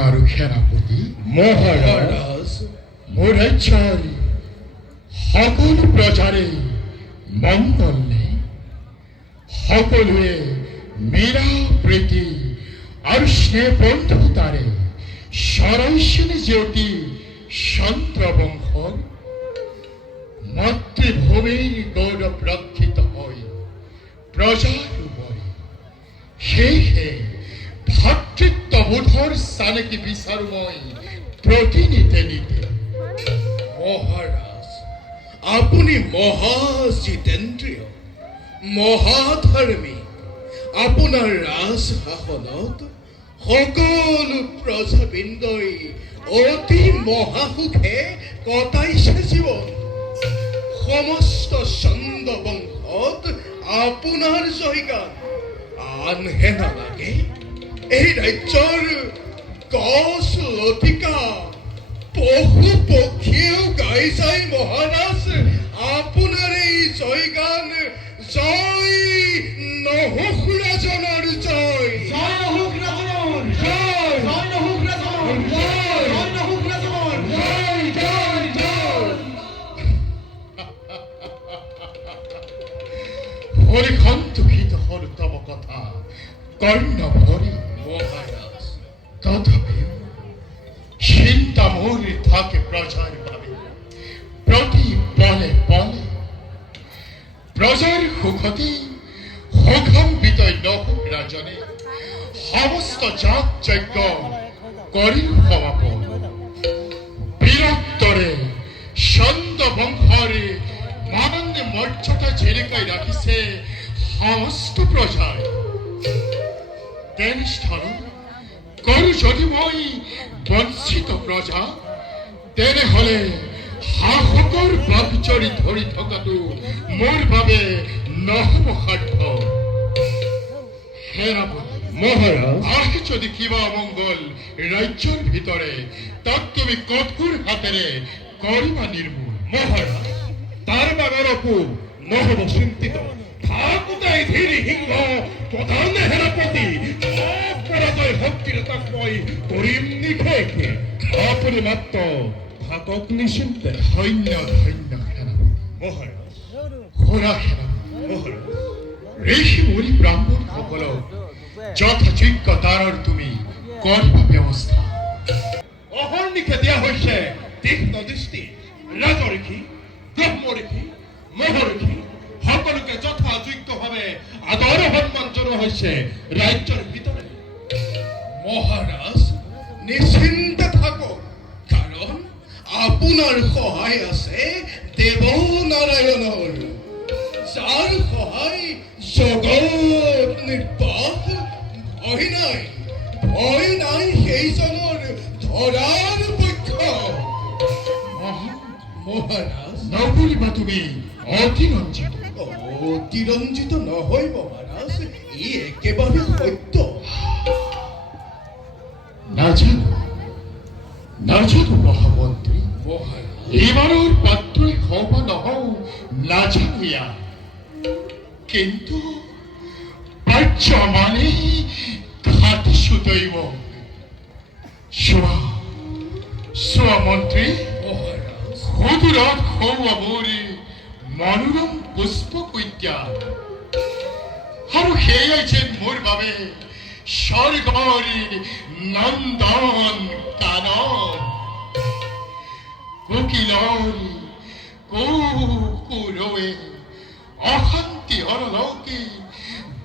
আৰু সেনাপতি মহাৰাজ মোৰ ৰাজ্যৰ সকলো প্ৰজাৰে মংগল নে সকলোৱে মিলা প্ৰীতি আৰু স্নেহ বন্ধুতাৰে সৰৈশনী জ্যোতি চন্দ্ৰবংশৰ মাতৃভূমিৰ গৌৰৱ ৰক্ষিত হয় প্ৰজাৰ উপৰি সেয়েহে ভাতৃত্ববোধৰ স্থানকে বিচাৰো মই প্ৰতিনিধি নীতি মহাৰাজ আপুনি মহাজিতেন্দ্ৰিয় মহাধৰ্মী আপোনাৰ ৰাজশাসনত সকলো প্ৰজাবৃন্দই অতি মহাসুখে কটাইছে জীৱন সমস্ত চন্দ্ৰবংশত আপোনাৰ জয়গান আনহে নালাগে এই ৰাজ্যৰ গছ লতিকা পশু পক্ষীয়েও গাই যায় মহাৰাজ আপোনাৰ এই জয়গান জয় নহুক ৰাজনৰ জয় জয় নহুক ৰাজনৰ জয় জয় নহুক ৰাজনৰ জয় জয় নহুক ৰাজনৰ জয় জয় জয় হরিকণ্ঠকিত হল তব কথা কর্ণ ভরে মহারাজ তথাপিও চিন্তা মোর থাকে প্রজার ভাবে প্রতি পলে পলে প্রজার সুখতে সকাম্বিত নহুক রাজনে সমস্ত যাগ যজ্ঞ করিল সমাপন বীরত্বরে চন্দ্রবংশরে মানন্দে মর্যাদা ঝেলিকাই রাখিছে সমস্ত প্রজায় তেনিষ্ঠান করু যদি মই বঞ্চিত প্ৰজা তেনেহলে সাহসৰ বাকচৰি ধৰি থকাটো মোৰ বাবে নহব সাধ্য সেনাপতি মহাৰাজ আহে যদি কিবা অমঙ্গল ৰাজ্যৰ ভিতৰে তাক তুমি কঠোৰ হাতেৰে কৰিবা নিৰ্মূল মহাৰাজ তাৰ বাগানকু নহব চিন্তিত থাকুতাই ধীৰে সিংহ প্ৰধান সেনাপতি অপৰাজয় শক্তিৰ তাক মই কৰিম নিখেকে আপুনি মাত্ৰ থাকক নিশ্চিন্তে ধন্য ধন্য সেনাপতি মহাৰাজ ঘোঁৰা সেনাপতি মহাৰাজ ঋষি মুনি ব্ৰাহ্মণ সকলক যথাযোগ্য দানৰ তুমি কৰিবা ব্যৱস্থা অহৰ্নিশে দিয়া হৈছে তীক্ষ্ণ দৃষ্টি ৰাজঋষি ব্ৰহ্মঋষি মহঋষি সকলোকে যথাযোগ্যভাৱে আদৰ সন্মান জনোৱা হৈছে ৰাজ্যৰ ভিতৰে মহাৰাজ নিশ্চিন্তে থাকক কাৰণ আপোনাৰ সহায় আছে দেৱ নাৰায়ণৰ যাৰ সহায় জগত নিৰ্বাহ ভয় নাই সেইজনৰ ধৰাৰ পক্ষ মহাৰাজ নকৰিবা তুমি অতিৰঞ্জিত অতিৰঞ্জিত নহয় মহাৰাজ ই একেবাৰে সত্য নাজানো নাজানো মহামন্ত্ৰী মহাৰাজ এইবাৰৰ পাত্ৰই হওঁ বা নহওঁ নাজানিয়া কিন্তু পাৰ্য মানে ঘাটিছো দৈব চোৱা চোৱা মন্ত্ৰী মহাৰাজ সুদূৰত সৌৱা মোৰে মনোৰম পুষ্পক উদ্যান আৰু সেয়াই যেন মোৰ বাবে স্বৰ্গৰ নন্দন কানন কোকিলৰ কুকুৰৱে অশান্তি অৰলকে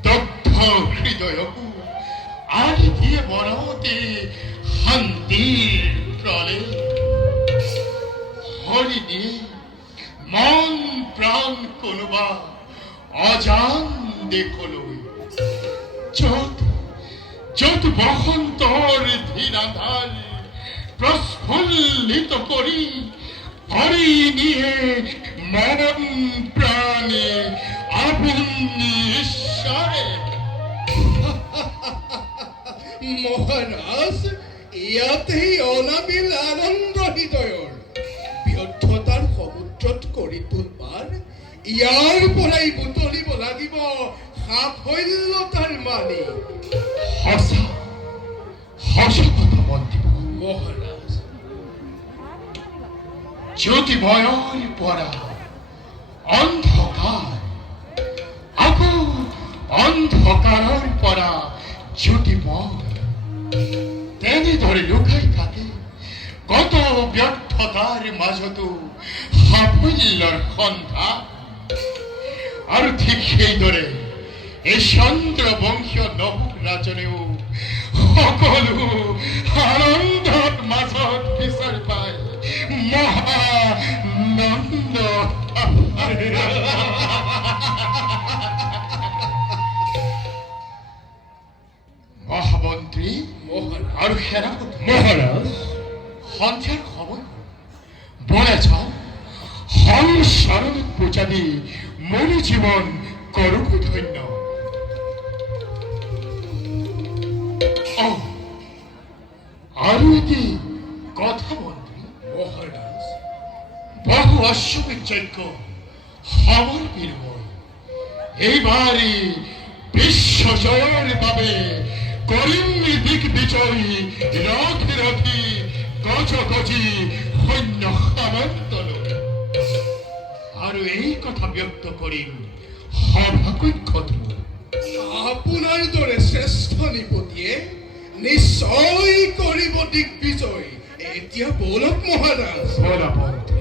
দগ্ধ হৃদয়কো আনি দিয়ে মনতে শান্তিৰ প্ৰলে হৰি দিয়ে মন প্ৰাণ কোনোবা অজান দেশলৈ যত বসন্তৰ ধীৰাধাৰ প্ৰস্ফুল্লিত কৰি হৰি নিয়ে মন প্ৰাণে আপুনি ঈশ্বৰে মহাৰাজ ইয়াতেই অনাবিল আনন্দ হৃদয়ৰ ব্যৰ্থতাৰ সমুদ্ৰত কৰি তুলবাৰ ইয়াৰ পৰাই বুটলিব লাগিব সাফল্যতাৰ মানি সঁচা কথা মত দিব মহাৰাজ জ্যোতিময়ৰ পৰা অন্ধকাৰ আকৌ অন্ধকাৰৰ পৰা জ্যোতিময় তেনেদৰে লুকাই থাকে কত ব্যৰ্থতাৰ মাজতো সাফল্যৰ সন্ধান আৰু ঠিক সেইদৰে এই চন্দ্ৰবংশীয় নহুক ৰাজনেও সকলো আনন্দৰ মাজত বিচাৰ পায় মহানন্দ মহামন্ত্ৰী আৰু সেনাপতি মহাৰাজ সন্ধ্যাৰ সময় বলে যাও সংসাৰত পূজা দি মোৰ জীৱন কৰোগৈ ধন্য আৰু এটি কথা মন্ত্ৰী মহাৰাজ বহু অশ্বমেধ যজ্ঞ সমৰ্পিত হয় এইবাৰে বিশ্ব জয়ৰ বাবে কৰিম দিগ্বিজয়ী ৰথি ৰথি গজগজি সৈন্য সামন্ত লৈ আৰু এই কথা ব্যক্ত কৰিম সভাকক্ষত আপোনাৰ দৰে শ্ৰেষ্ঠ নিপতিয়ে নিশ্চয় কৰিব দিগ্বিজয় এতিয়া বলক মহাৰাজ বলা মন্ত্ৰী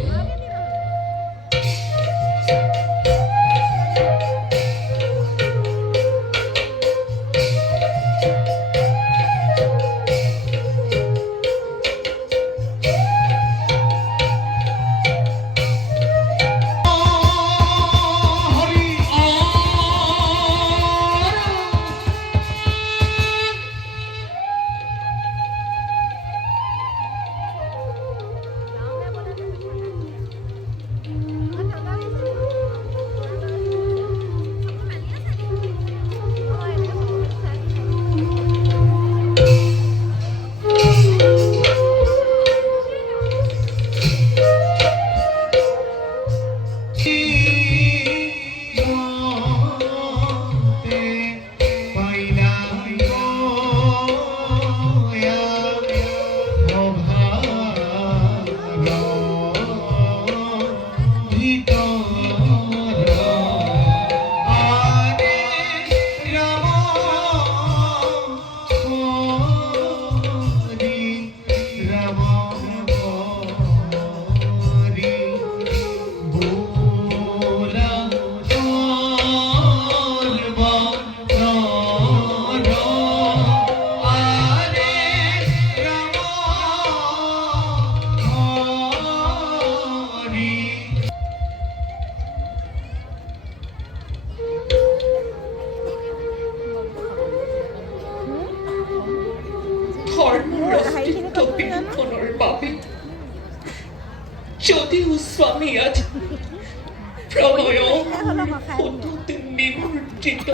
যদিও স্বামী আজ প্ৰণয় পদ্ধতি নিমজ্জিত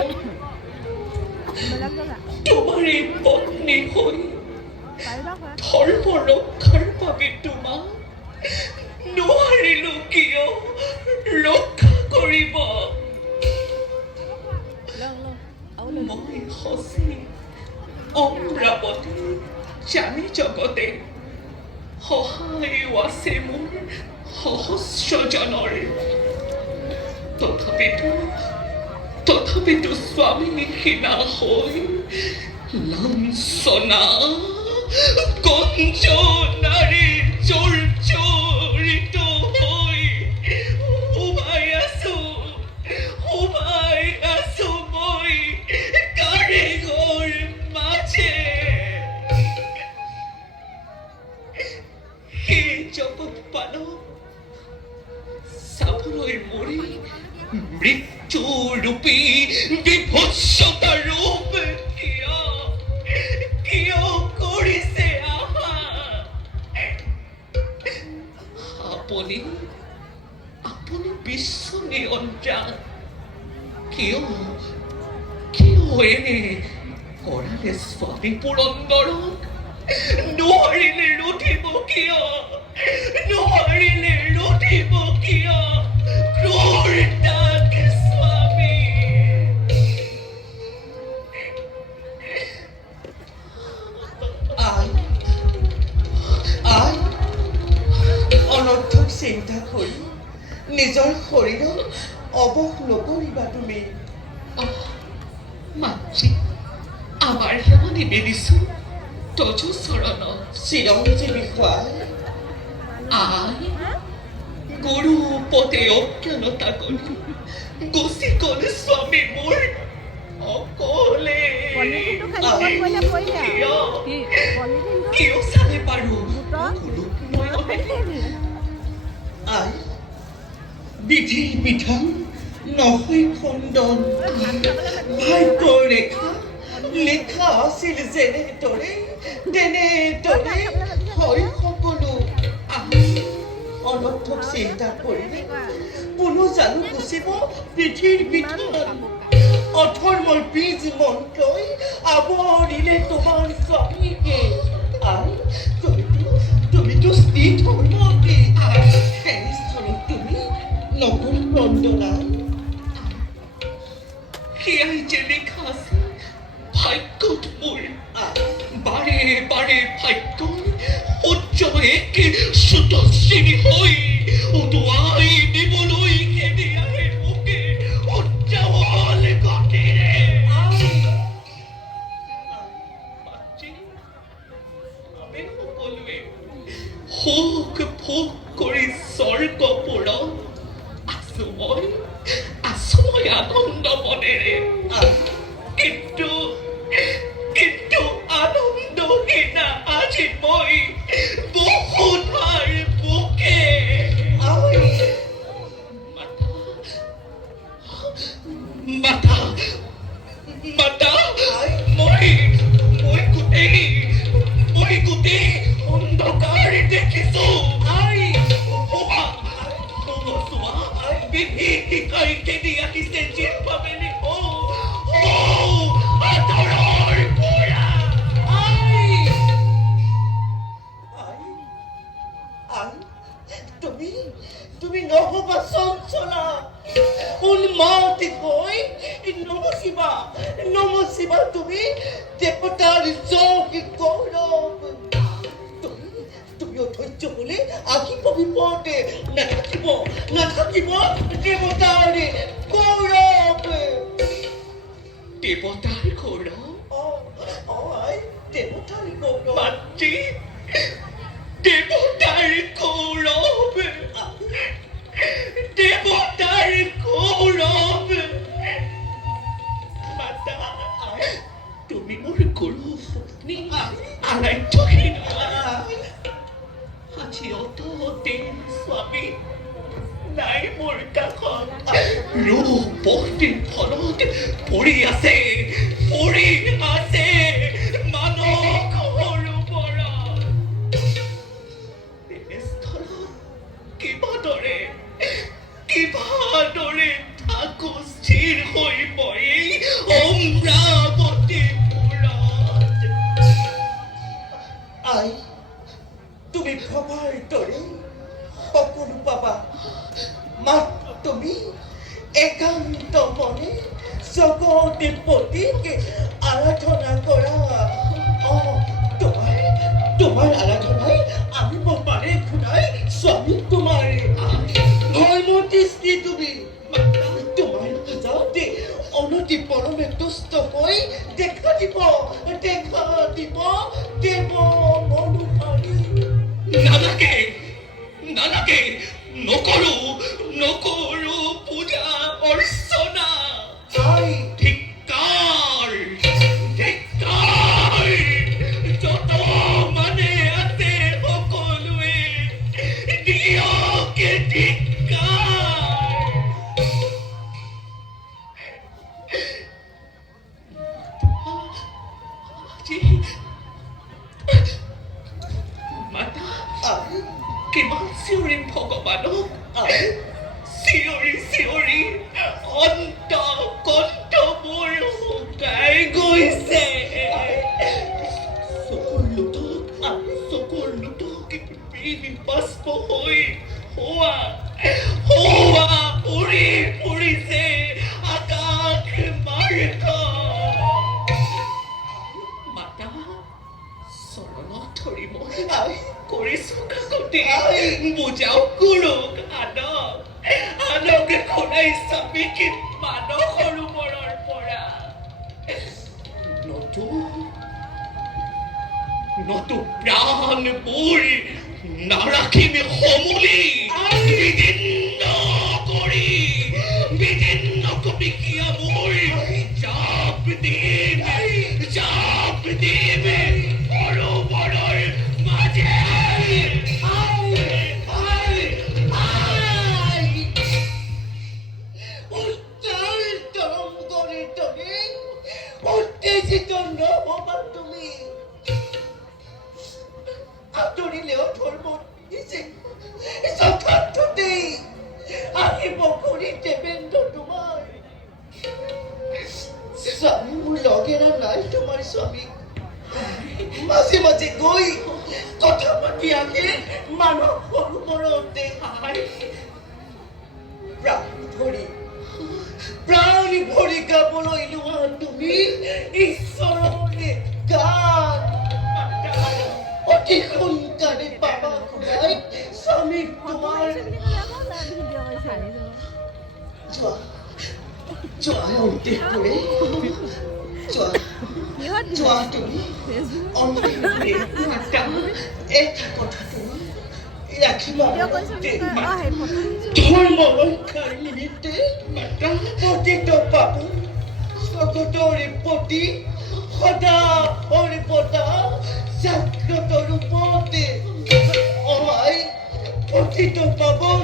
তোমাৰই পত্নী হই ধৰ্ম ৰক্ষাৰ বাবে তোমা নোৱাৰিলো কিয় ৰক্ষা কৰিব মই সঁচি অমৰাৱতী জানি জগতে সহায় আছে মোৰ সহস্ৰজনৰ তথাপিতো স্বামী হীনা হৈ লাঞ্ছনা কঞ্চনাৰে জৰ্জৰিত হৈ উভাই আছো মই কাৰেঙৰ মাজে হে জগত পালক চাবলৈ মৰি মৃত্যুৰূপী বিভৎসতা ৰূপ কিয় কৰিছে আপুনি বিশ্ব নিয়ন্ত্ৰণ কিয় এনে কৰালে স্বামী পুৰন্দৰক নোৱাৰিলে ৰুধিব কিয় ক্ৰূৰতাক স্বামী নিজৰ শৰীৰক অৱস নকৰিবা তুমি। মাতৃ আমাৰ সেৱা নিবেদিছো তজ চৰণ চিৰঞ্জীৱী খোৱাই আই গুৰু পদে অজ্ঞানতা কৰি গুচি গ'ল স্বামী মোৰ অকলে কিয় চালে পাৰো আই বিধিৰ বিধান নহয় খণ্ডন ভাগ্যৰ ৰেখা লেখা আছিল যেনেদৰে তেনেদৰে হয় সকলো। অনৰ্থক চিন্তা কৰিলে কোনো জানো গুচিব বিধিৰ বিধান। অধৰ্মৰ বীজ মন্ত্ৰই আৱৰিলে তোমাৰ স্বামীকে। আই তুমিতো স্ত্ৰী ধৰ্মৱতী। সেই স্থানত তুমি নকল বন্দনা। সেয়াই যে লিখা আছে ভাগ্যত মোৰ বাৰে বাৰে ভাগ্য সূৰ্য একে সুতশ্ৰী হৈ উদুৱাই দিবলৈ খেদি আহে মোকে উজ্জ্বল গতিৰে। মাতৃ আমি সকলোৱে সুখ ভোগ কৰি স্বৰ্গপুৰত আছো মই আনন্দ মনেৰে। কিন্তু আনন্দহীনা আজি মই বহুধাৰ বুকে মাতা মই গোটেই অন্ধকাৰ দেখিছো। বিধি শিকাই খেদি আহিছে জিভা মেলি আদৰৰ পৰা। তুমি নহবা চঞ্চলা উন্মাতি হৈ নমচিবা তুমি দেৱতাৰ যোগী গৌৰৱ। তুমি অধৈৰ্য হলে আহিব বিপদে নাথাকিব দেৱতাৰ গৌৰৱ। দেৱতাৰ গৌৰৱ দেৱতাৰ গৌৰৱ। মাতৃ দেৱতাৰ গৌৰৱ দেৱতাৰ গৌৰৱ। মাতা তুমি মোৰ গুৰু পত্নী আৰাধ্যহীন। আজি অততে স্বামী নাই মোৰ কাষত। ৰূপ ভক্তিৰ ফলত পৰি আছে মানস সৰোবৰত। তেনেস্থলত কিবা দৰে থাকো স্থিৰ হৈ মই অমৰাৱতীপুৰত। আই তুমি ভবাৰ দৰে সকলো পাবা। মাত্ৰ তুমি একান্ত মনে জগতপতিক আৰাধনা কৰা। তোমাৰ আৰাধনাই আনিব পাৰে খুদাই স্বামী তোমাৰ ধৰ্মতী স্ত্ৰী তুমি। তোমাৰ যাওঁতে অনতি পৰমে তুষ্ট হৈ দেখা দিব দেৱ মনোহাৰী। নালাগে নকৰো পূজা অৰ্চনা। ধিক্কাৰ যত মানে আছে সকলোৱে দিয়কে ধিক্কাৰ। মাতা কিমান চিঞৰিম ভগৱানক। চিঞৰি কণ্ঠ মোৰ শুকাই গৈছে। চকুৰ লোটক বাষ্প হৈ হোৱা উৰি ফুৰিছে আকাশ মাৰ্গ। মাতা চৰণত ধৰি মই কৰিছো কাকতি বুজাও গুৰুক আনক ঘূৰাইছা বিকিত মানস সৰোবৰৰ পৰা নতু প্ৰাণবোৰ নাৰাখিবি সমূলি বিদিন্ন কবিকিয়া মোৰ জাপ দিম সৰোবৰৰ মাজে উত্তেজিত নহবা তুমি আঁতৰিলেও ধৰ্ম যথাৰ্থতেই আহিব কৰি দেৱেন্দ্ৰ তোমাৰ স্বামী মোৰ লগেৰা নাই তোমাৰ স্বামী মাজে মাজে গৈ কথা পাতি আহে মানস সৰোবৰতে প্ৰাণ ভৰি গাবলৈ লোৱা তুমি ঈশ্বৰৰে গান অতি সোনকালে পাবা খুৱাই স্বামীক তোমাৰ যোৱা অন্তেশ কৰে যোৱা তুমি এটা কথা তুমি ৰাখিবা ধৰ্ম ৰক্ষাৰ নিমিত্তে পতিত পাপু জগতৰে পতি সদা হৰিপতা জাগ্ৰত ৰূপতে অহাই পতিত পাবন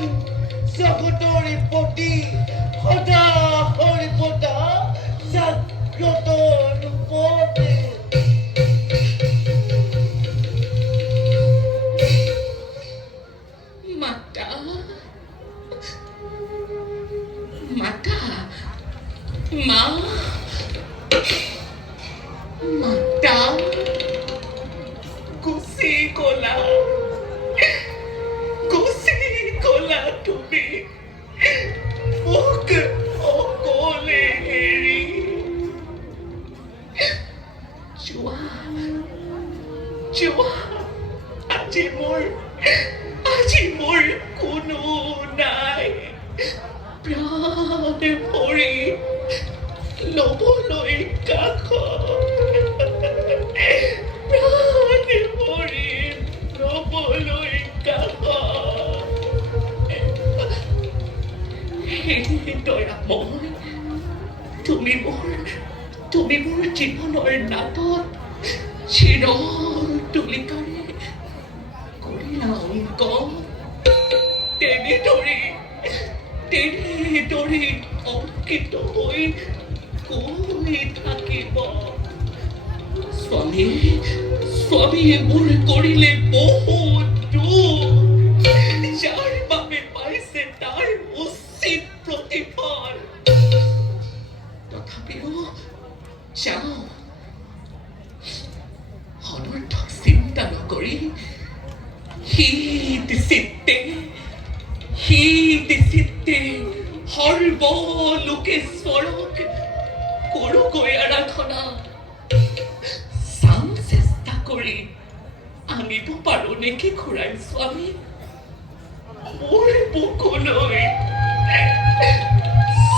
জগতৰে পতি সদা হৰিপতা জাগ্ৰত ৰূপতে মাতা গুচি গলা তুমি মোক অকলে এৰি যোৱা আজি মোৰ কোনো নাই প্ৰাণ ভৰি ল'বলৈ কাষ প্ৰাণ ভৰি ল'বলৈ কাষ দয়াময় তুমি মোৰ জীৱনৰ নাটত চিৰ তুলিকাৰে কৰিলা অংক তেনেদৰে অংকিত হৈ কৈ থাকিব স্বামীয়ে মোৰ কৰিলে বহুত দুখ যাৰ বাবে পাইছে তাৰ উচিত প্ৰতিফল তথাপিও যাওঁ অনৰ্থক চিন্তা নকৰি শীত চিত্তে সৰ্বলোকেশ্বৰক কৰোগৈ আৰাধনা চাম চেষ্টা কৰি আনিব পাৰো নেকি খুৰাই স্বামী মোৰ বুকুলৈ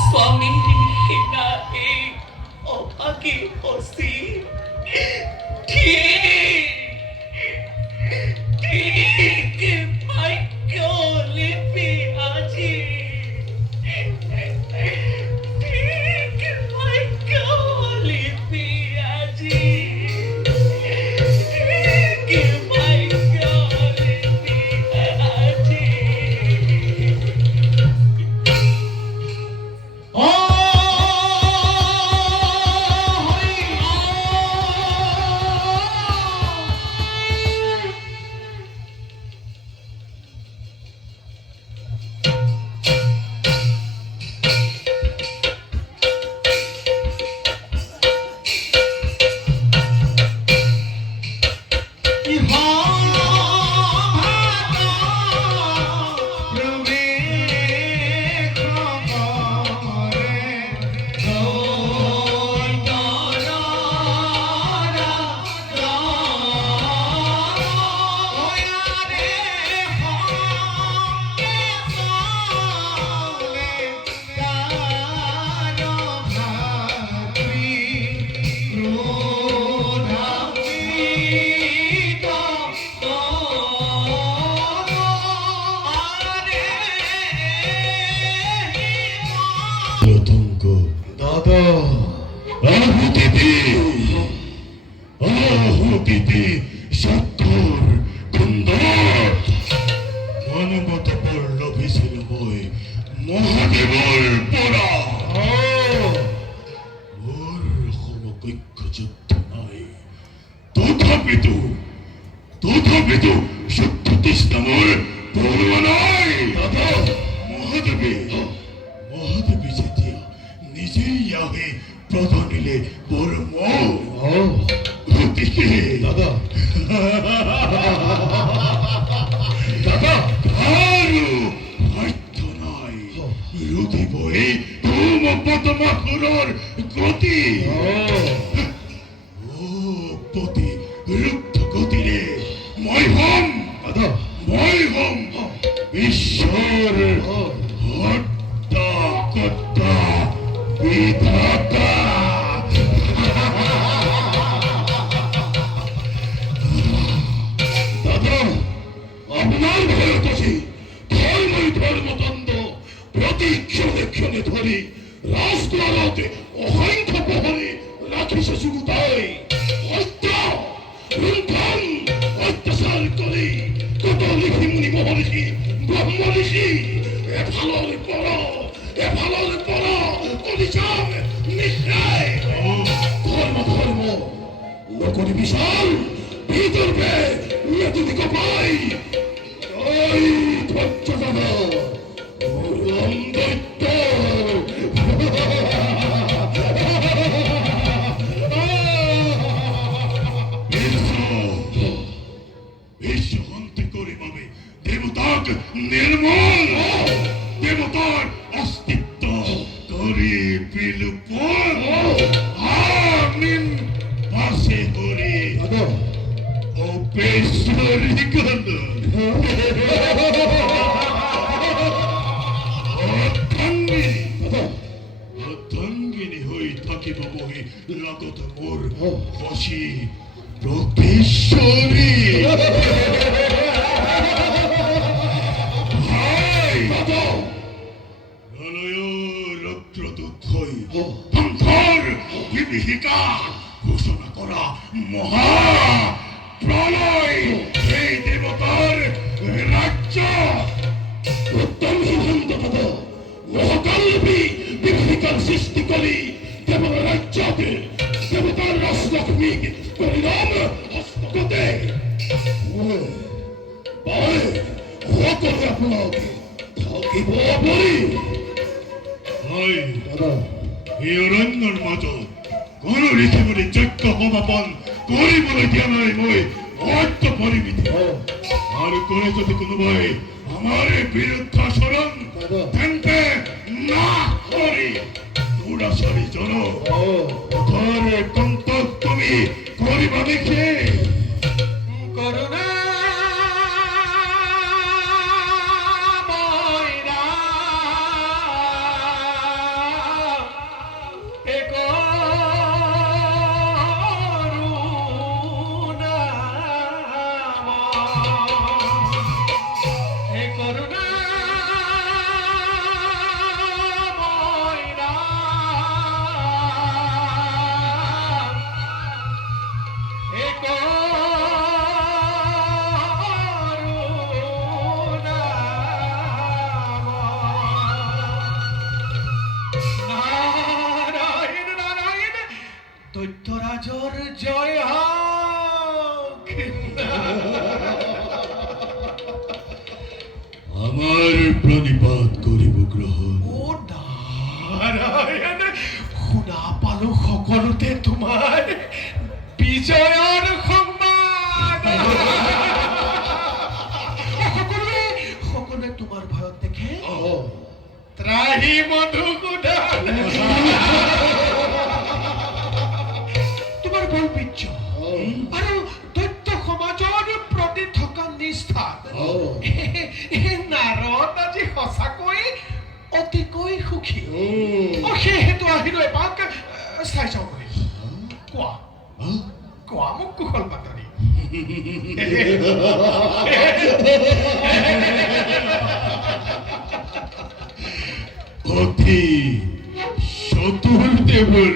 স্বামী সিনা এই অভাগী হচি ঠিক ভাগ্য লিপি আজি ঠিক ভাগ্য লিপি আজি ঠিক ভাগ্য লিপি আজি যুদ্ধ নাই। তথাপিতো সত্য তৃষ্ণামোর পড়ুয়া নাই। দাদা মহাদেবী যেতিয়া নিজেই আহে প্ৰধানিলে বৰ্ম গতিকে দাদা আৰু সাধ্য নাই ৰুধিবই তুম পদ্মাসুৰৰ গতি। পতি ৰুদ্ধ গতিৰে মই হম ঈশ্বৰ হৰ্তা কৰ্তা বিধাতা। দাদা আপোনাৰ ভয়ত আছি ধৰ্মতন্দ প্ৰতি ক্ষণে ধৰি ৰাজদ্বাৰতে অসংখ্য প্ৰহৰী ৰাখিছে যুগুতাই। অত্যাচাৰ কৰি কত ঋষি মুনি মহৰ্ষি ব্ৰহ্ম ঋষি এফালৰে পৰ কৰি যাম নিশ্চয়। ধৰ্ম লোকৰি বিশাল বিদৰ্ভে নদী কপাই ধৈৰ্য দাদা নির্মূল দেবতার অস্তিত্ব করে বিলুপ আমিন পাশে হরি অপেশ্বরী গণ অর্ধাঙ্গিনী হই থাকিব বহি লগত মোর বসি প্রতেশ্বরী। বিভীষিকা ঘোষণা করা মহা প্রলয় এই দেবতার রাজ্য উত্তম সিদ্ধান্ত পদ মহাকালবী বিভীষিকার সৃষ্টি করি কেবল রাজ্যকে দেবতার রাজলক্ষ্মী করিলাম হস্তগতে। সকলে আপোনাকে থাকিব পৰি হয় দাদা। এই অৰণ্যৰ মাজত কোনো ঋষিমুনি যজ্ঞ সমাপন কৰিবলৈ দিয়া নাই মই অৰ্থ পৰিমিতি। আৰু কৰে যদি কোনোবাই আমাৰ বিৰুদ্ধাচৰণ তেন্তে না কৰি দুৰাচাৰী জন পথৰে কণ্টক তুমি কৰিবা দেখি কৰুণা দৈত্যৰাজৰ জয় হোক। আমাৰ প্ৰণিপাত কৰিব গ্ৰহণ। ও নাৰায়ণ শুনা পালো সকলোতে তোমাৰ বিজয়ৰ সংবাদ। সকলোৱে তোমাৰ ভয়ত দেখে ত্ৰাহি মধুসূদন তোমাৰ বলবীৰ্য আৰু দৈত্য সমাজৰ প্ৰতি থকা নিষ্ঠা নাৰদ আজি সঁচাকৈ অতিকৈ সুখী। সেয়েহেতু আহিলো এপাক চাই যাওঁ বুলি। কোৱা মোক কুশল বাতৰি। অতি চতুৰ দেবৰ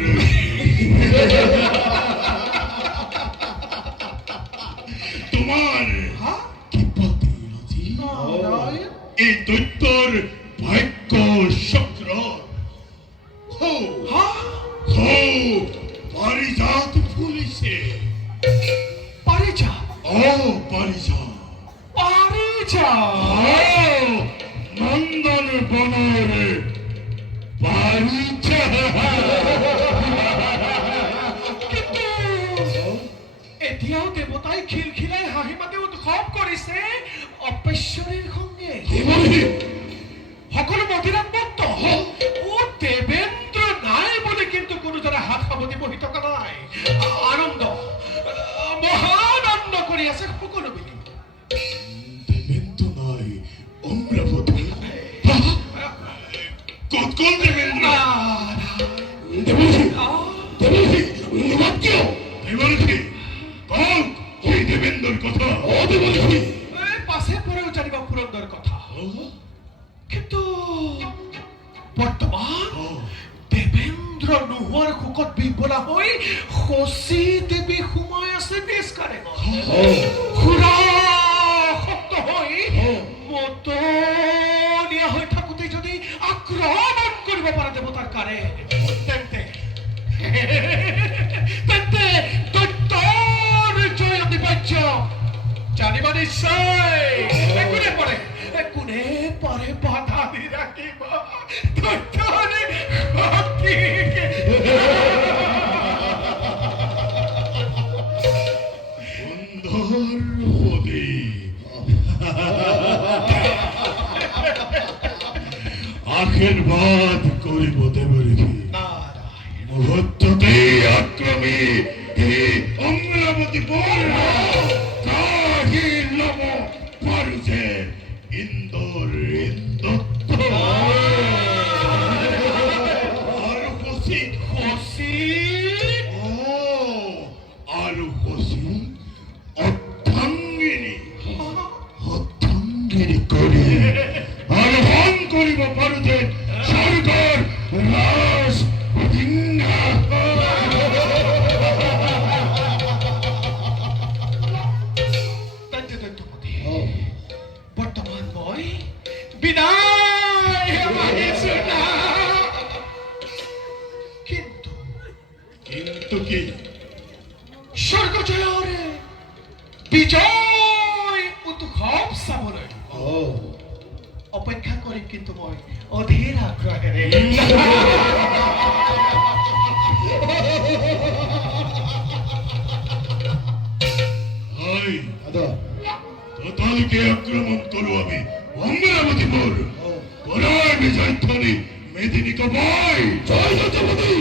তোমাৰ কি পতি আজি এই দৈত্যৰ ভাগ্য চক্ৰ হো পাৰিজাত কৰিছে পাৰিছা পাৰিছা পাৰিছা নন্দন বনৰ পাৰিছা কিন্তু এতিয়াও দেৱতাই খিলখিলাই হাঁহি মাতি উৎসৱ কৰিছে অপেশ্বৰীৰ সঙ্গে সকলো মন্দিৰত মুক্ত ও দেৱেন্দ্ৰ নাই বুলি কিন্তু কোনোজনে হাত সাৱটি বহি থকা নাই আনন্দ মহানন্দ কৰি আছে সকলো মিলি দেবেন্দ্ৰ নাই অমৰাৱতী ক'ত গ'ল দেবেন্দ্ৰ দেৱতী অনুবাদ কিয় দেৱতী কওক সেই দেবেন্দ্ৰৰ কথা দেৱতী পাছে পৰেও জানিব পুৰন্দৰ কথা কিন্তু বৰ্তমান দেৱেন্দ্ৰ নোহোৱাৰ শোকত বিভোলা হৈ শচী দেৱী সোমাই আছে বেছ কাৰেঙত খুৰা শক্ত হৈ মতলীয়া হৈ থাকোঁতে যদি আক্ৰমণ কৰিব পাৰে দেৱতাৰ কাৰে তেন্তে দৈত্যৰ জয় অনিবাৰ্য জানিব নিশ্চয় কোনে পাৰে বাধা দি ৰাখিব দৈত্যৰ শক্তিক সুন্দৰপদী আশীৰ্বাদ কৰিব দেৱৰী মুহূৰ্ততে আক্ৰমী এই অমৰাৱতী বৰ কাঢ়ি ল'ব পাৰো যে ইন্দৰ আৰু শচী আৰু শচী অৰ্ধাংগিনী কৰি আৰোহণ কৰিব পাৰো যে স্বৰ্গৰ ৰাজ বৰ্তমান মই বিদায় মাগিছোঁ না কিন্তু কি স্বৰ্গজয়ৰ বিজয় উৎসৱ চাবলৈ অপেক্ষা কৰিম কিন্তু মই অধীৰ আগ্ৰহেৰে ততালিকে আক্রমণ করো আমি অমরাবতী মোর করার বিজয় ধ্বনি মেদিনী কবাই জয় যতপতি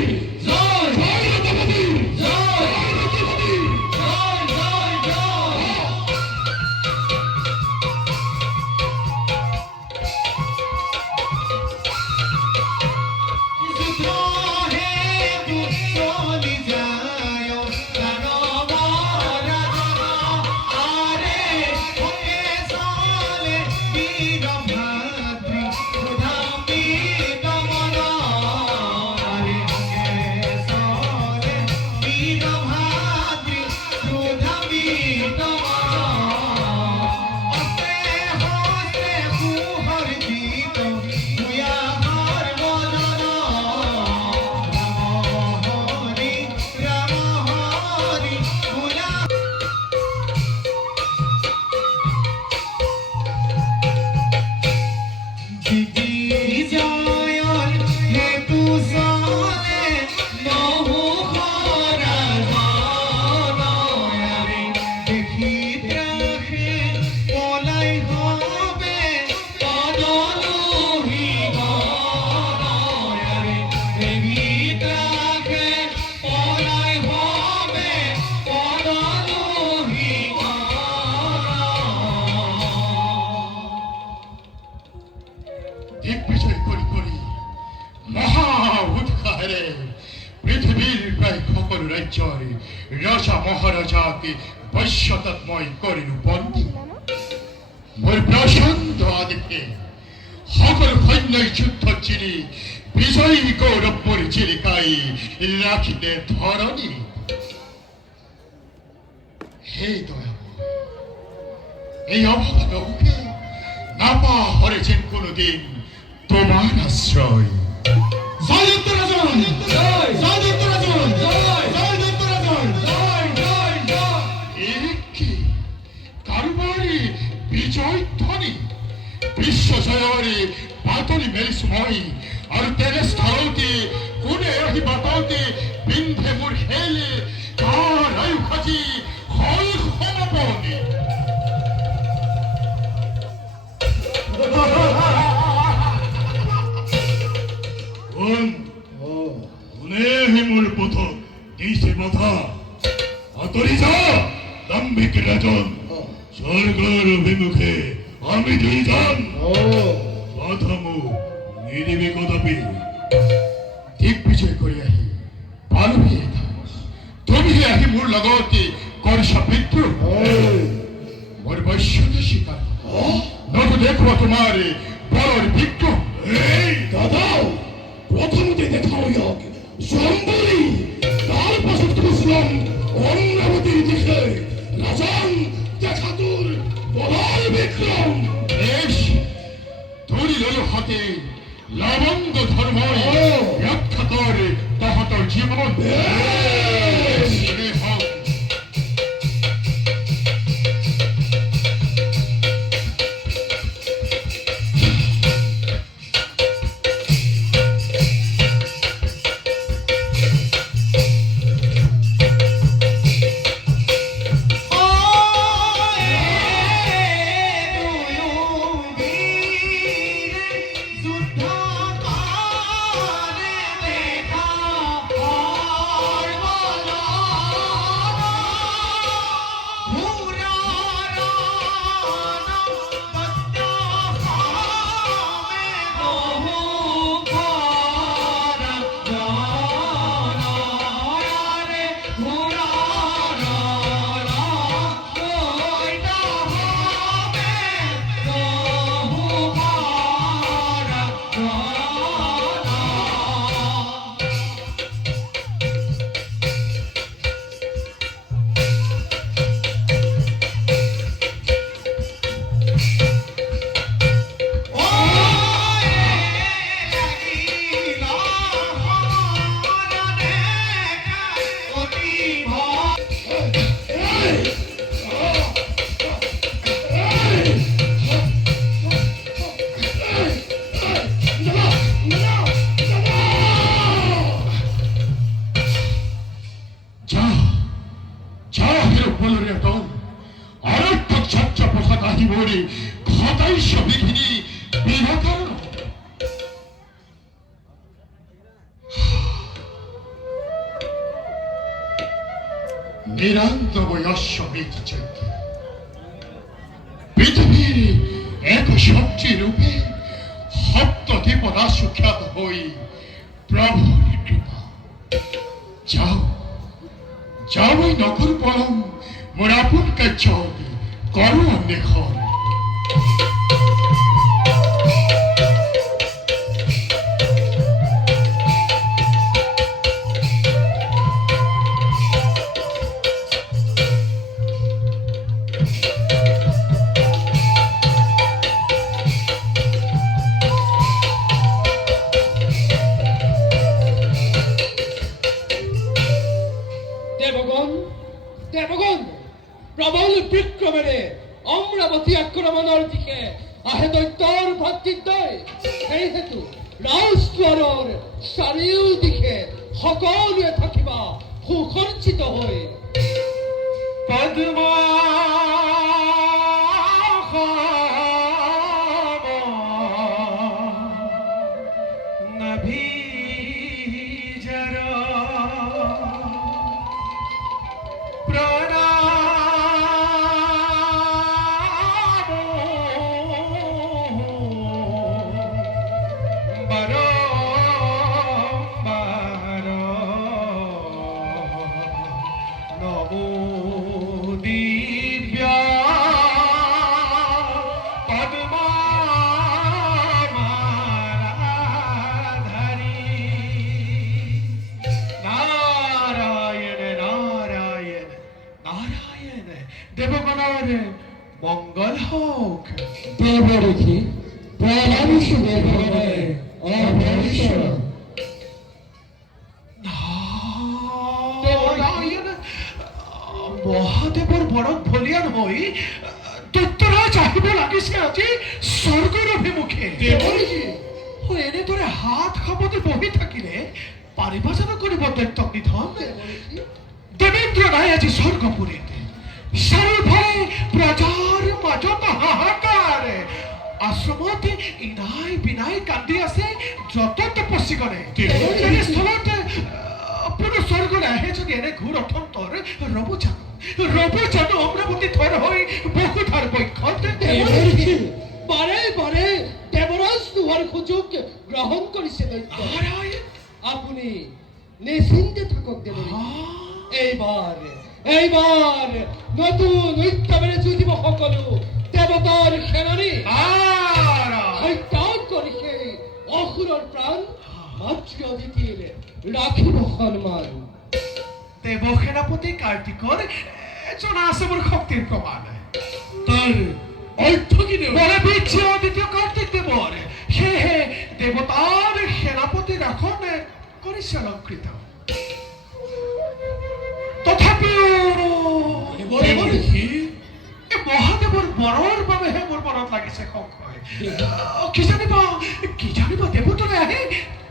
জয় জয় যতপতি জয় যতপতি জয় জয় জয় দিগ্বিজয় কৰি মহা উৎসাহেৰে পৃথিৱীৰ প্ৰায় সকলো ৰাজ্যৰ ৰজা মহাৰজাকে বশ্যতাত মই কৰিলো বন্দী মোৰ প্ৰচণ্ড আদেশে সকলো সৈন্যই যুদ্ধত চিৰি বিজয়ী গৌৰৱ মোৰ জিলিকাই ৰাখিলে ধৰণী হে দয়াময় এই অভাৱকে নাপাহৰে যেন কোনোদিন তোমাৰ আশ্ৰয় জয় দত্তৰাজন জয় জয় দত্তৰাজন জয় জয় দত্তৰাজন জয় হাতনি মেলিছো মই আৰু তেনে স্থলতে কোনে আহি বাটতে পিন্ধে মোৰ হেলে তাৰ আয়ু খাজি হয় সমাপনি কোনে আহি মোৰ পথত দিছে বাধা আঁতৰি যা দাম্ভিক ৰাজন স্বৰ্গৰ অভিমুখে আমি দুইজন বাধা মোক নিদিবি কদাপি দিগ্বিজয় কৰি আহি পালোহি তুমি আহি মোৰ লগতে কৰিছা বিদ্ৰোহ মোৰ বৈশ্যতা স্বীকাৰ নতু দেখুৱা তোমাৰ বলৰ বিগ্ৰহ এই দাদাও প্রথমতে দেখা হইয়াক সম্বলি তার পাশে খুঁজলাম অমরাবতীর দিকে রাজন দেখা তোর বলার বিক্রম বেশ ধরি লইল হাতে লবঙ্গ ধর্ম রক্ষা কর তাহাতর জীবন নিরন্তর বয়স্বিক চৈত্য পৃথিবীর এক শক্তি রূপে সপ্তদ্বীপদা সুখ্যাত হই প্রভুর কৃপা যাও যাও ওই নগর পলম মোর আপন কার্য করো অন্বেষণ দেবগণ প্রবল বিক্রমেরে অমরাবতী আক্রমণের দিকে আহে দৈত্যর ভাতৃদ্বয় সেই হেতু ৰাজদ্বাৰৰ চাৰিওদিশে সকলোৱে থাকিবা সুসজ্জিত হৈ পদ্মা দেবগণেৰ মঙ্গল হোক দেবৰক্ষী পৰামৰ্শ দেবগণেৰ অভীষ্ট নাৰায়ণ মহাদেৱৰ বৰত বলিয়ান হৈ দৈত্যৰাজ আহিব লাগিছে আজি স্বৰ্গৰ অভিমুখে দেৱৰক্ষী এনেদৰে হাত সাৱটি বহি থাকিলে পাৰিবা জানো কৰিব দৈত্যক নিধন? দেৱেন্দ্ৰ নাই আজি স্বৰ্গপুৰীত, চাৰিওফালে প্ৰজাৰ মাজত হাহাকাৰ, আশ্ৰমত ইনাই বিনাই কান্দি আছে যত তপস্বী গণে। তেনেস্থলত পুনৰ স্বৰ্গলৈ আহে যদি এনে ঘূৰ অথন্তৰ ৰব জানো অমৰাৱতী থৰ হৈ বসুধাৰ বক্ষত। বাৰে বাৰে দেৱৰাজ নোহোৱাৰ সুযোগ গ্ৰহণ কৰিছে দৈত্য। আপুনি নিশ্চিন্তে থাকক দেৱৰী। এইবাৰ নতুন উদ্যমেৰে যুঁজিব সকলো দেৱতাৰ সেনানী। সত্যাগ কৰি সেই অসুৰৰ প্ৰাণ মাতৃ অদিতিৰ ৰাখিব সন্মান। দেৱ সেনাপতি কাৰ্তিকৰ জনা আছে মোৰ শক্তিৰ প্ৰমাণ। তাৰ অৰ্থ কি দেৱ? বলে বিচ্ছি দ্বিতীয় কাৰ্তিক দেৱৰ, সেয়েহে দেৱতাৰ সেনাপতিৰ আসন কৰিছে অলংকৃত। তথাপিও মহাদেৱৰ বৰৰ বাবেহে মোৰ মনত লাগিছে সংশয়। কি জানিবা দেৱতালৈ আহে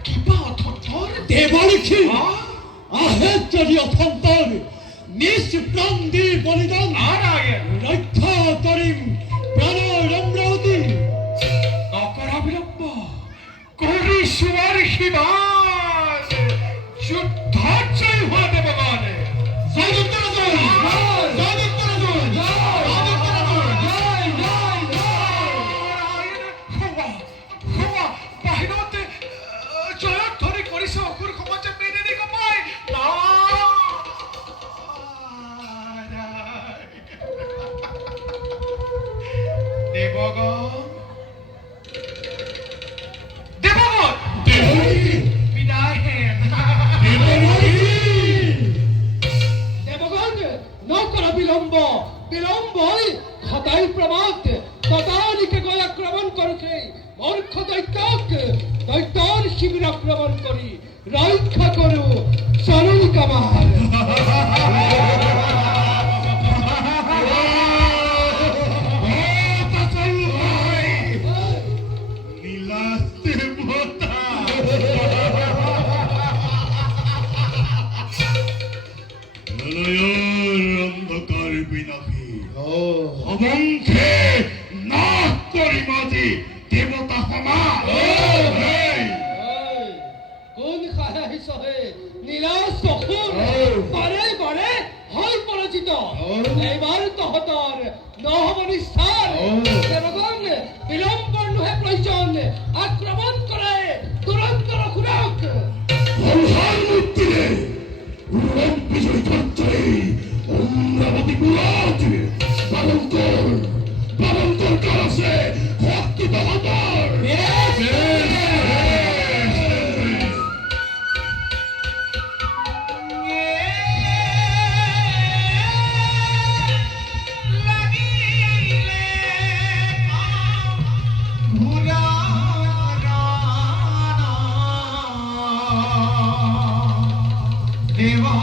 কিবা অথন্তৰ। দেৱঋষি আহে যদি অথন্তৰ, নিজ প্ৰাণ দি বলিদান ৰক্ষা কৰিম প্ৰাণৰ অমৰাৱতী। নকৰা বিলম্ব, কৰিছো আৰু শিৱান, যুদ্ধত জয় হোৱা দেৱগণ। বাহিৰত জয়ত ধৰি কৰিছে অসুৰ সমাজে মেনেদি কমাই দেৱগণ বিদায়হেন। দেৱগণ নকৰা বিলম্বই ঘটাই প্ৰমাদ। তদানিকে গৈ আক্ৰমণ কৰিছে মূৰ্খ দৈত্যৰ শিবিৰ আক্ৰমণ কৰি ৰক্ষা কৰো চৰণী কামাৰ। অন্ধকাৰ বিনাশী অবংশে নাশ কৰিম আজি দেৱতা সমাজ। কোন খাই আহিছ হে নীলাজ অসুৰ? বাৰে বাৰে হয় পৰাজিত। এইবাৰ তহঁতৰ নহব নিস্তাৰ। দেৱগণ বিলম্বৰ নোহে প্ৰয়োজন, আক্ৰমণ কৰে তুৰন্ত ৰঘুৰাওক। বিজয় ধৈৰ্যই অমৰাবতীপুৰত বাৰন্তৰ কাল আছে শক্তি তহঁতৰ। দেৱা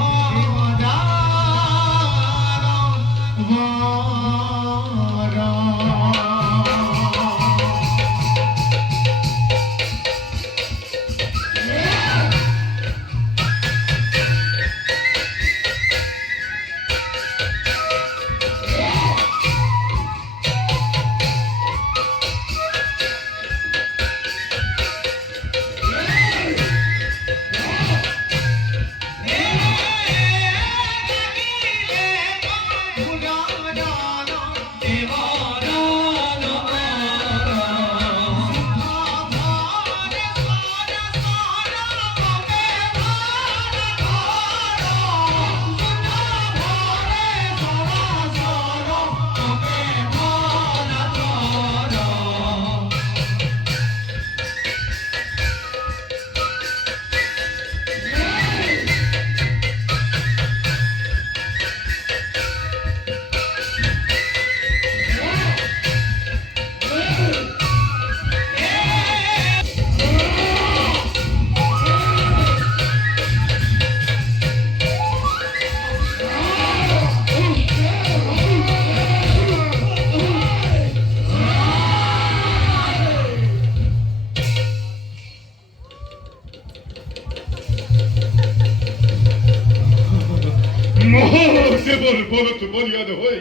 মহাদেৱৰ বলত বলিয়ান হৈ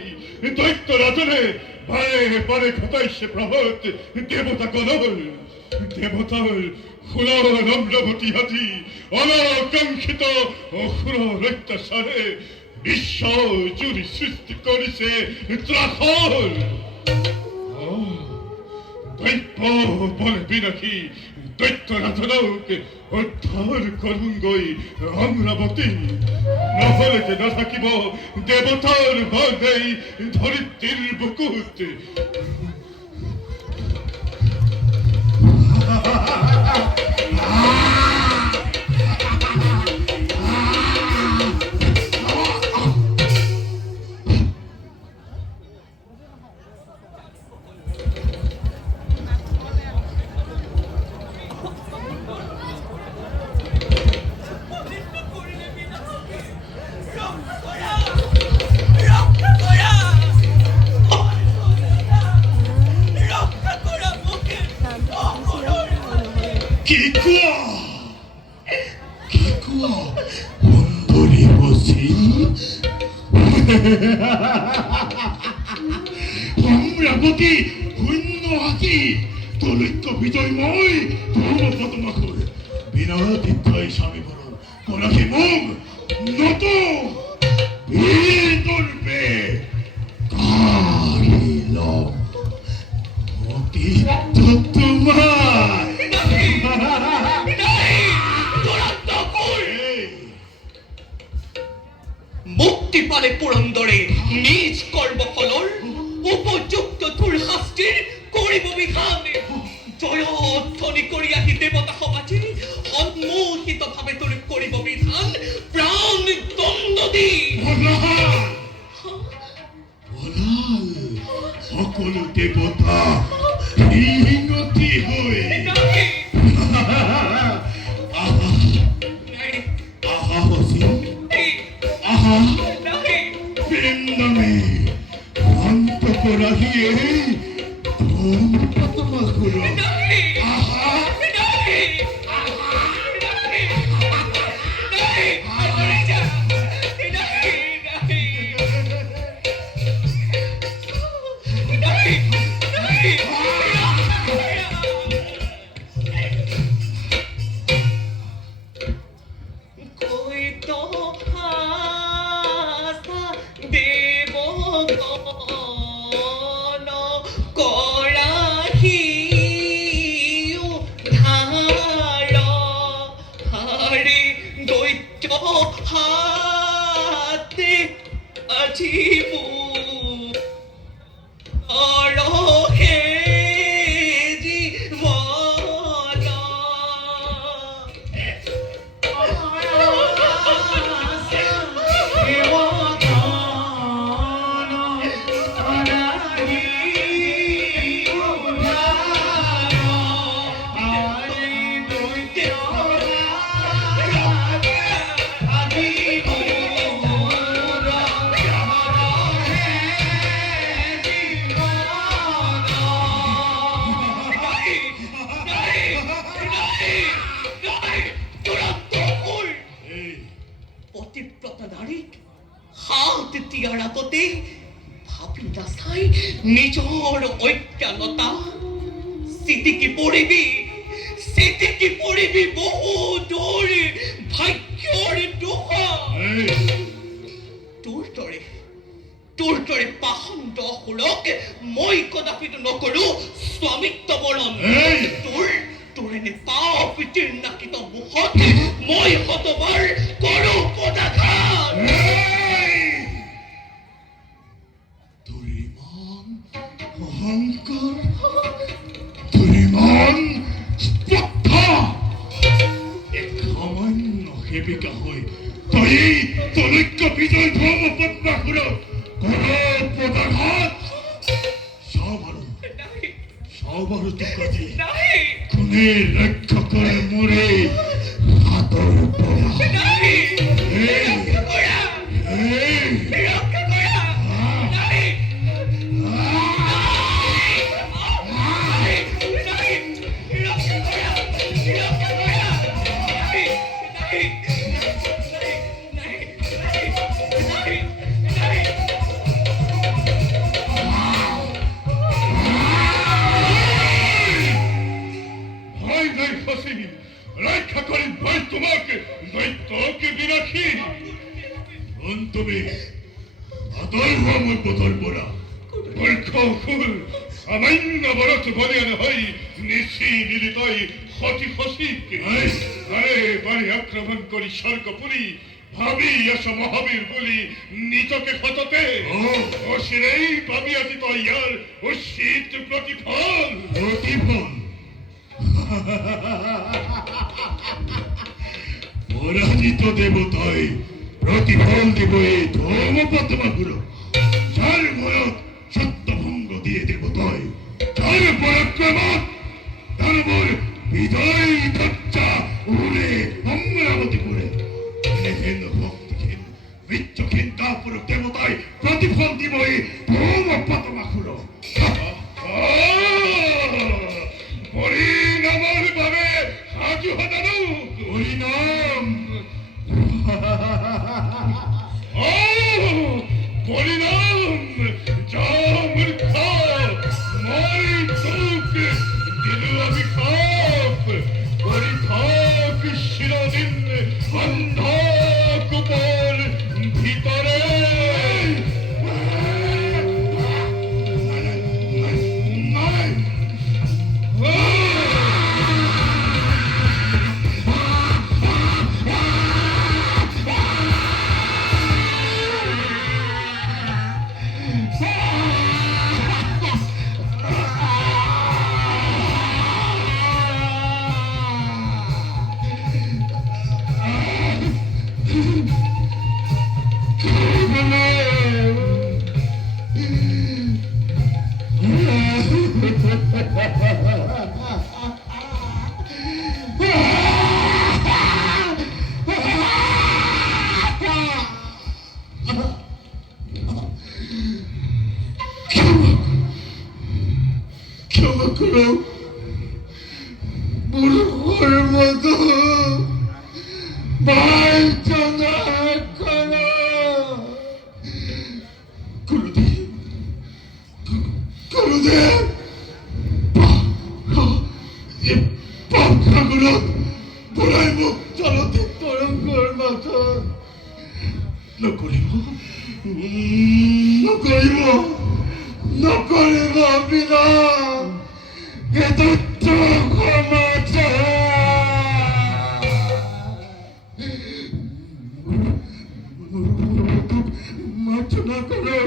দৈত্য ৰাজনে বাৰে বাৰে ঘটাইছে প্ৰভত দেৱতাগণৰ দেৱতাৰ সোণৰ নম্ৰৱতী হাতী অনাকাংক্ষিত অসুৰৰ অত্যাচাৰে বিশ্ব জুৰি সৃষ্টি কৰিছে ত্ৰাসৰ দৈত্য বল বিনাশী দৈত্য ৰাজনক উদ্ধাৰ কৰোঁগৈ অমৰাৱতী নহলেকে নাথাকিব দেৱতাৰ ভাগেই ধৰিত্ৰীৰ বুকুত সুন্দৰী বসি অমৰাবতী শূন্য হাতী তলৈক্য বিজয় মই ধৰ্মপদমাখুৰ বিনয় দীক্ষাই স্বামী বৰণ কলাশী মোক নত বীৰদৰ্পে কাঢ়ি লম অতি তোমাৰ মুক্তি পালে পুৰন্দৰে নিজ কৰ্মফলৰ উপযুক্ত তোৰ শাস্তিৰ কৰিব বিধান জয়ধ্বনি কৰি আহি দেৱতা সমাজে সন্মোহিত ভাৱে তোৰ কৰিব বিধান প্ৰাণ দণ্ড দি সকলো দেৱতা নিহিনতি হৈ আহা বসি আহা প্ৰেম নামে অন্ত কৰাহিয়ে ধৰ্মপদমাখুৰ আহা নিজৰ অজ্ঞানতা চিটিকি পৰিবি বহু দূৰ ভাগ্যৰ দুখা তোৰ দৰে পাখণ্ড অসুৰক মই কদাপিতো নকৰো স্বামিত্ব বৰণ তোৰ এনে পাপিতিৰ নাকিত মুখত মই শতবাৰ কৰো পদাঘাত অহংকাৰ দুৰিমান স্পৰ্ধা এক সামান্য সেবিকা হয় তাই তলৈক্য বিজয় ধৰ্মপদ্মাখুৰ পদাঘাত সবাৰো টুকাজি কোনে ৰক্ষা কৰে মোৰে হাতৰ পৰা 아들 화물 보돌 보라. 옳고 훌 사마인가 버릇 버리하는 허이 নিশি তাই হতি হসিকে আরে বাড়ি আক্রমণ করি স্বর্গপুরী ভাবি এস মহাবীর বলি নিজকে ক্ষততে ও শিরেই ভাবি আছি তো ইয়ার ও শীত প্রতিফল পরাজিত দেবতায় প্রতিফল দেব এই ধর্মপদ্মাগুলো যার মরক সত্যভঙ্গ দিয়ে দেবতায় তার পরাক্রমত দানবর বিজয় ধ্বজা উড়ে অমরাবতীপুরে এনেহেন ভক্তিহীন বিচ্ছহীন তাপুরুষ দেবতায় প্রতিফল দিব এই ধর্মপদ্মাগুলো হরিনামর ভাবে সাজু হদানো হরিনাম হরিনাম যা মূর্খ মই চোখ দিল আমি খাপ করি থাক শিরদিন বন্ধ কুপর ভিতরে ক্ষমা করো মূর্খর মতো বাঞ্ছনা করো গুরুদেব পাখাগুলো পুরাই মুখ চলতে তরঙ্গর মতো নকরিব বিনা এতত্ব ক্ষমা মার্চনা করো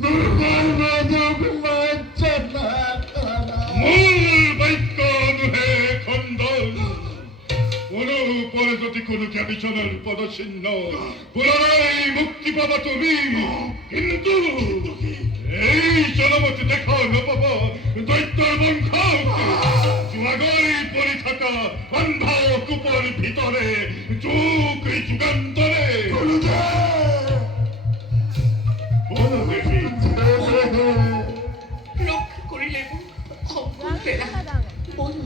দুর্বার মাধব মার্চনা মূল বাক্য নুহে খণ্ডন কোনো পরে যদি কোনো ক্যাবিচনের পদচিহ্ন পুনরায় মুক্তি পাবা তুমি কিন্তু এই জনমতি দেখো নবব দৈত্যর বংশ জুয়াগই পরি থাকা অন্ধ কুপর ভিতরে যুগ যুগান্তরে রক্ষা করিলে অপরাধেরা বলো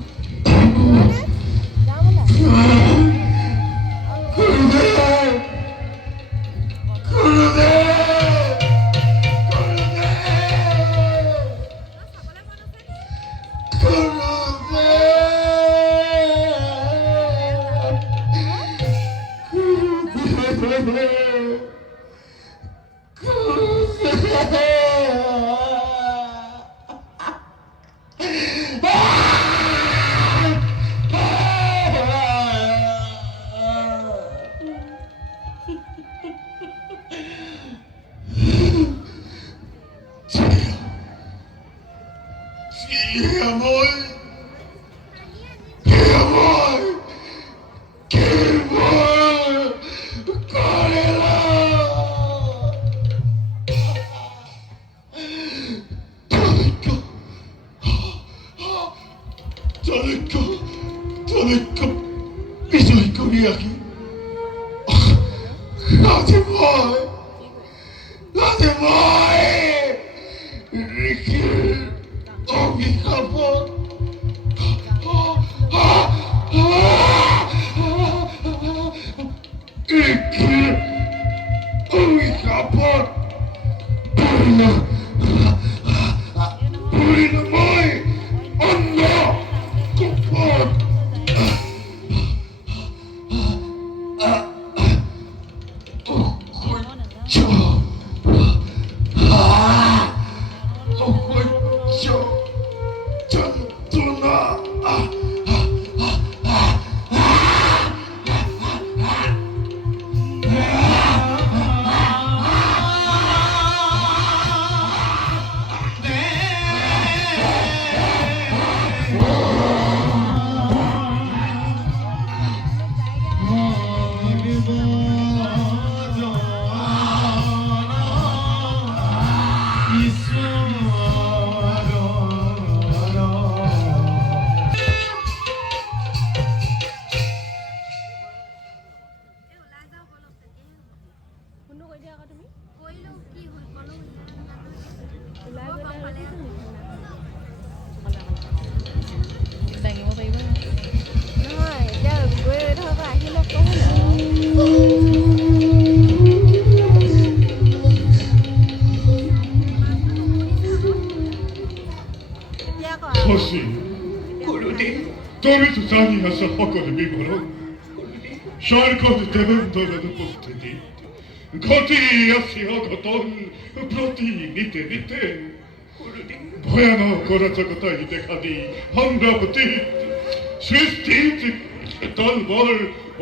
বিজয় করিয়া কি রাধে ভয় ঋষির অভিশাপন ঋষির অভিশাপন পূর্ণময় অন্য কুপন দাঙিব পাৰিব নহয় এতিয়া গৈ ধৰক আহি লওক খসি গুৰুদেৱ তুমি তো জানি আছো সকলো বিবৰণ স্বৰ্গত দেবেন্দ্ৰেৰ উপস্থিতি ঘটি আসি অঘটন প্ৰতি নিতে নিতে গুৰুদেৱ ভয়ানক অৰাজকতাই দেখা দিই অমৰাবতী সৃষ্টিৰ দলবল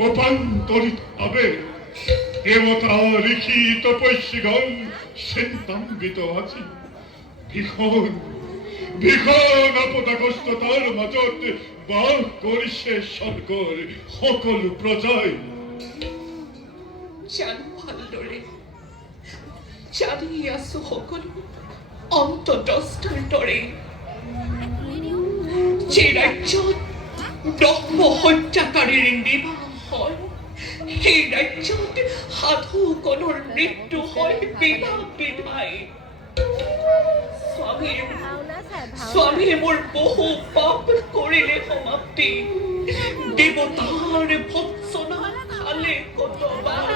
অপান্তৰিত হবে দেবতা ঋষি তপস্বীগণ চিন্তান্বিত আছে ভীষণ ভীষণ আপদাগ্ৰস্ততাৰ মাজত বাস কৰিছে স্বৰ্গৰ সকলো প্ৰজাই জানো ভালদৰে জানি আছো সকলো অন্তদস্তৰ দৰে যে ৰাজ্যত ব্ৰহ্ম হত্যাকাৰীৰ নিবাস হয় সেই ৰাজ্যত সাধুকণৰ মৃত্যু হয় বিনা বিধাই স্বামীয়ে মোৰ বহু পাপ কৰিলে সমাপ্তি দেৱতাৰ ভৎসনা খালে কতবাৰ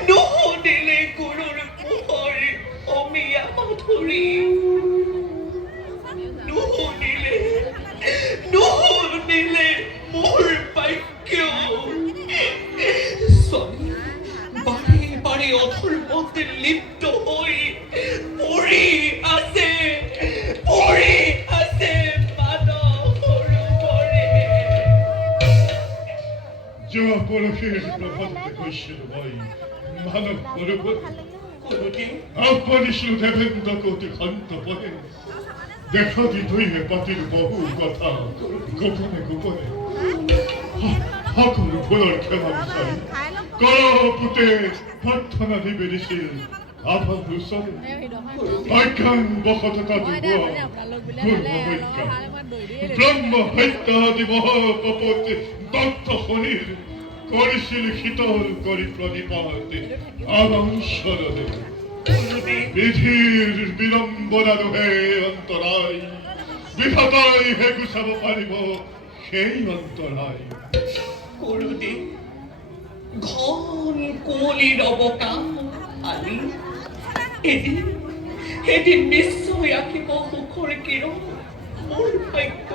নুশুনিলে গুৰুৰ পোহৰ অমিয়া মাধুৰী নুশুনিলে মোৰ বাক্য স্বামী বাৰে বাৰে অধৰ্মতে লিপ্ত হৈ পৰি আছে মানৱ সৰোবৰে যোৱা পৰশীৰ প্ৰভাতে গৈছিল মই মানৱ সৰোবৰ গুৰুদেৱ আহ্বানিছিল দেবেন্দ্ৰক অতি শান্তপণে দেখা দি ধৰিলে পাতিল বহু কথা গোপনে গোপনে সকলো ভুলৰ ক্ষমা বিচাৰি কৰপুতে প্ৰাৰ্থনা নিবেদিছিল আভাৰ ওচৰে অজ্ঞান বশততা দুবোৱা ব্ৰহ্ম হত্যা আদি মহাপাপত দগ্ধ শৰীৰ কৰিছিল শীতল কৰি প্ৰণিপাত আমাৰ শৰণে বিধিৰ বিলম্বনা নোহে অন্তৰায় বিধাতাই হে গুচাব পাৰিব সেই অন্তৰায় গুৰুদেৱ ঘন কুঁৱলীৰ অৱকাশ আনি এদিন নিশ্চয় আহিব সুখৰ কিৰণ মোৰ ভাগ্য